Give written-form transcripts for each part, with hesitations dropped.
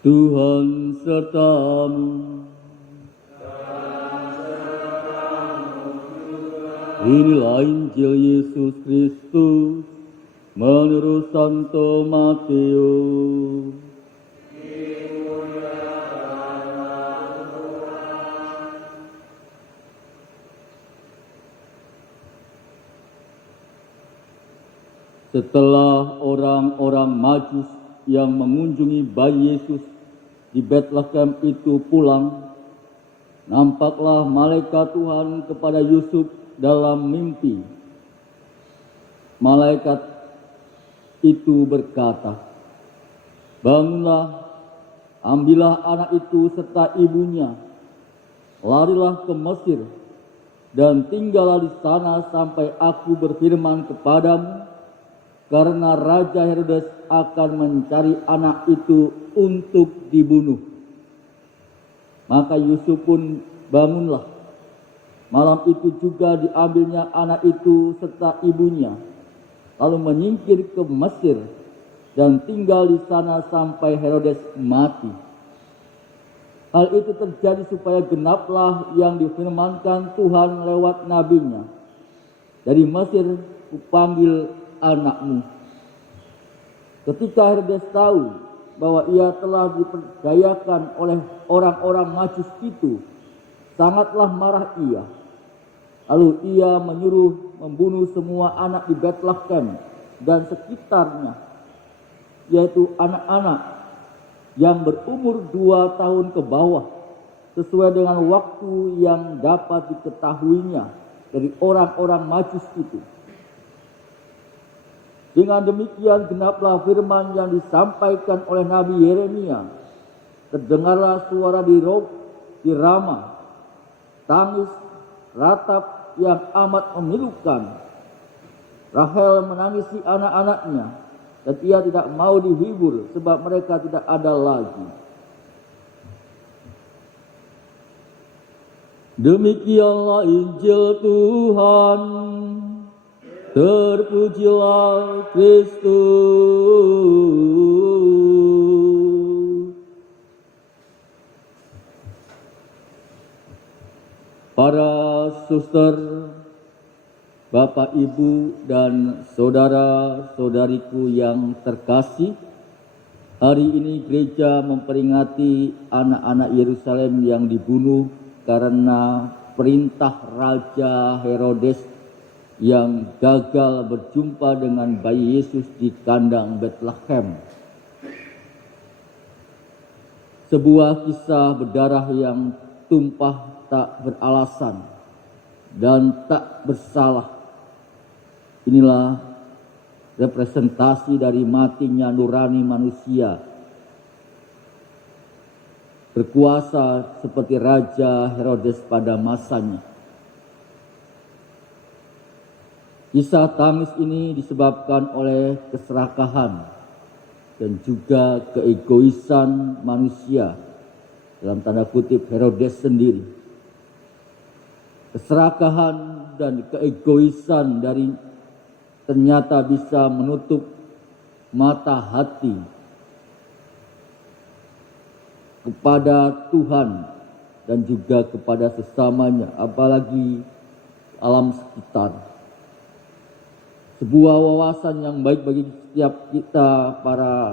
Tuhan sertamu. Inilah Injil Yesus Kristus menurut Santo Matius. Setelah orang-orang Majus yang mengunjungi bayi Yesus di Betlehem itu pulang, nampaklah malaikat Tuhan kepada Yusuf dalam mimpi. Malaikat itu berkata, "Bangunlah, ambillah anak itu serta ibunya, larilah ke Mesir, dan tinggallah di sana sampai aku berfirman kepadamu, karena Raja Herodes akan mencari anak itu untuk dibunuh." Maka Yusuf pun bangunlah. Malam itu juga diambilnya anak itu serta ibunya, lalu menyingkir ke Mesir dan tinggal di sana sampai Herodes mati. Hal itu terjadi supaya genaplah yang difirmankan Tuhan lewat nabinya, "Dari Mesir kupanggil anakmu." Ketika Herodes tahu bahwa ia telah diperdayakan oleh orang-orang Majus itu, sangatlah marah ia. Lalu ia menyuruh membunuh semua anak di Betlehem dan sekitarnya, yaitu anak-anak yang berumur 2 tahun ke bawah, sesuai dengan waktu yang dapat diketahuinya dari orang-orang Majus itu. Dengan demikian genaplah firman yang disampaikan oleh Nabi Yeremia. Terdengarlah suara di Rama, tangis ratap yang amat memilukan. Rahel menangisi anak-anaknya, dan ia tidak mau dihibur sebab mereka tidak ada lagi. Demikianlah Injil Tuhan. Terpujilah Kristus. Para suster, Bapak, Ibu, dan saudara-saudariku yang terkasih, hari ini gereja memperingati anak-anak Yerusalem yang dibunuh karena perintah Raja Herodes yang gagal berjumpa dengan bayi Yesus di kandang Betlehem. Sebuah kisah berdarah yang tumpah tak beralasan dan tak bersalah. Inilah representasi dari matinya nurani manusia, berkuasa seperti Raja Herodes pada masanya. Kisah tangis ini disebabkan oleh keserakahan dan juga keegoisan manusia, dalam tanda kutip Herodes sendiri. Keserakahan dan keegoisan dari ternyata bisa menutup mata hati kepada Tuhan dan juga kepada sesamanya, apalagi alam sekitar. Sebuah wawasan yang baik bagi setiap kita, para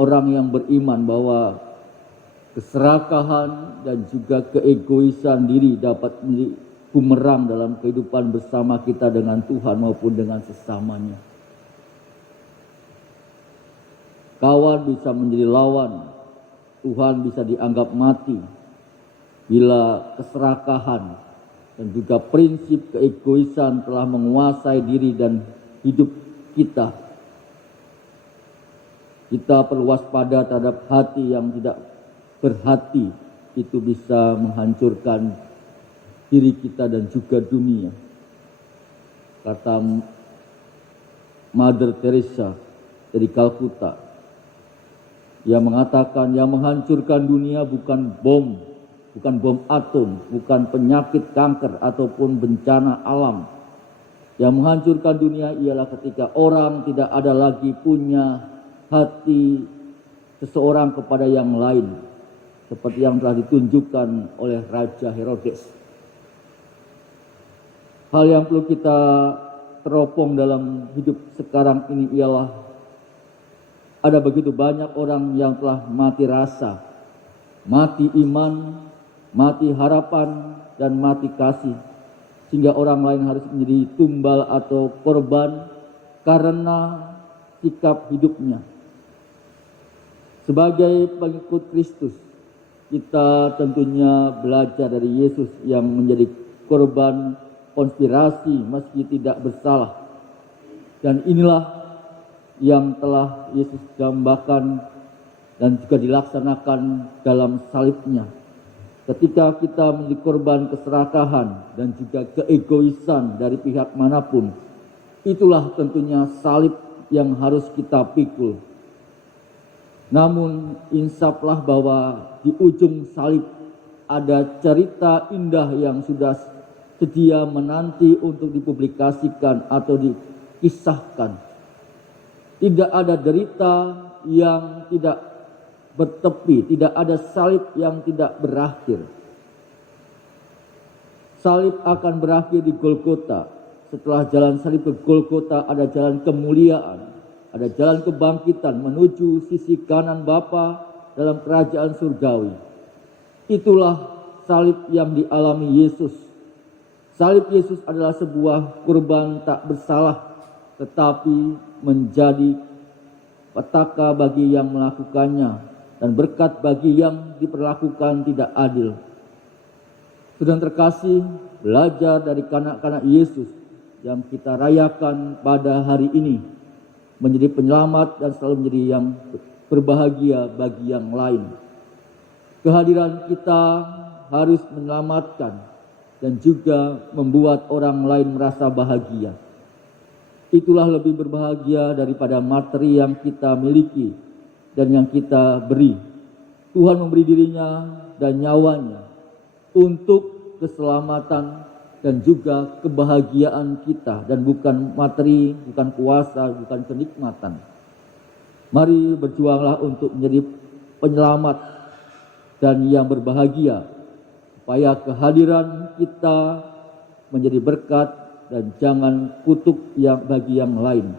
orang yang beriman, bahwa keserakahan dan juga keegoisan diri dapat menjadi bumerang dalam kehidupan bersama kita dengan Tuhan maupun dengan sesamanya. Kawan bisa menjadi lawan, Tuhan bisa dianggap mati bila keserakahan dan juga prinsip keegoisan telah menguasai diri dan hidup kita. Kita perlu waspada terhadap hati yang tidak berhati, itu bisa menghancurkan diri kita dan juga dunia. Kata Mother Teresa dari Kalkuta, ia mengatakan yang menghancurkan dunia bukan bom atom, bukan penyakit kanker ataupun bencana alam. Yang menghancurkan dunia ialah ketika orang tidak ada lagi punya hati seseorang kepada yang lain, seperti yang telah ditunjukkan oleh Raja Herodes. Hal yang perlu kita teropong dalam hidup sekarang ini ialah ada begitu banyak orang yang telah mati rasa, mati iman, mati harapan, dan mati kasih, sehingga orang lain harus menjadi tumbal atau korban karena sikap hidupnya. Sebagai pengikut Kristus, kita tentunya belajar dari Yesus yang menjadi korban konspirasi meski tidak bersalah. Dan inilah yang telah Yesus gambarkan dan juga dilaksanakan dalam salibnya. Ketika kita menjadi korban keserakahan dan juga keegoisan dari pihak manapun, itulah tentunya salib yang harus kita pikul. Namun insaflah bahwa di ujung salib ada cerita indah yang sudah sedia menanti untuk dipublikasikan atau dikisahkan. Tidak ada derita yang tidak bertepi, tidak ada salib yang tidak berakhir. Salib akan berakhir di Golgota. Setelah jalan salib ke Golgota ada jalan kemuliaan, ada jalan kebangkitan menuju sisi kanan Bapa dalam kerajaan surgawi. Itulah salib yang dialami Yesus. Salib Yesus adalah sebuah kurban tak bersalah, tetapi menjadi petaka bagi yang melakukannya dan berkat bagi yang diperlakukan tidak adil. Saudara terkasih, belajar dari kanak-kanak Yesus yang kita rayakan pada hari ini menjadi penyelamat dan selalu menjadi yang berbahagia bagi yang lain. Kehadiran kita harus menyelamatkan dan juga membuat orang lain merasa bahagia. Itulah lebih berbahagia daripada materi yang kita miliki dan yang kita beri. Tuhan memberi dirinya dan nyawanya untuk keselamatan dan juga kebahagiaan kita, dan bukan materi, bukan kuasa, bukan kenikmatan. Mari berjuanglah untuk menjadi penyelamat dan yang berbahagia, supaya kehadiran kita menjadi berkat dan jangan kutuk yang bagi yang lain.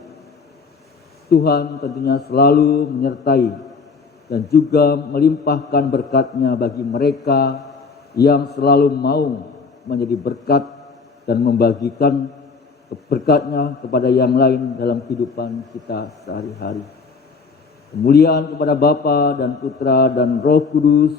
Tuhan tentunya selalu menyertai dan juga melimpahkan berkat-Nya bagi mereka yang selalu mau menjadi berkat dan membagikan berkat-Nya kepada yang lain dalam kehidupan kita sehari-hari. Kemuliaan kepada Bapa dan Putra dan Roh Kudus